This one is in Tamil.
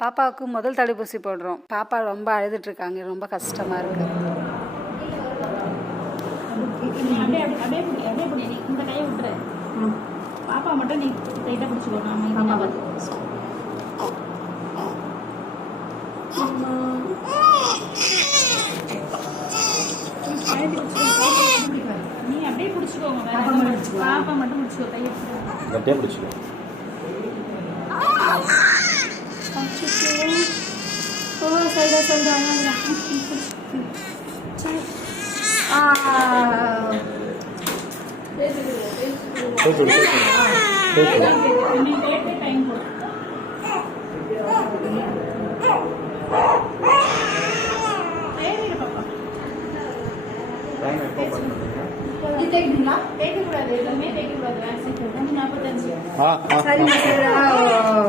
பாப்பாவுக்கு முதல் தடுப்பூசி போடுறோம். பாப்பா ரொம்ப அழுதுட்ருக்காங்க, ரொம்ப கஷ்டமாக இருக்குது. இந்த கையை விட்டுரு. பாப்பா மட்டும் நீ டைட்டாக பிடிச்சிக்கோ. நீ அப்படியே பிடிச்சிக்கோங்க. பாப்பா மட்டும் பிடிச்சிக்கோ. கையை கட்டியா பிடிச்சிக்கோ. தேய்க்கக்கூடாது. எதுவுமே தேய்க்கக்கூடாது. வேக்சின் 45. சரிங்க சார்.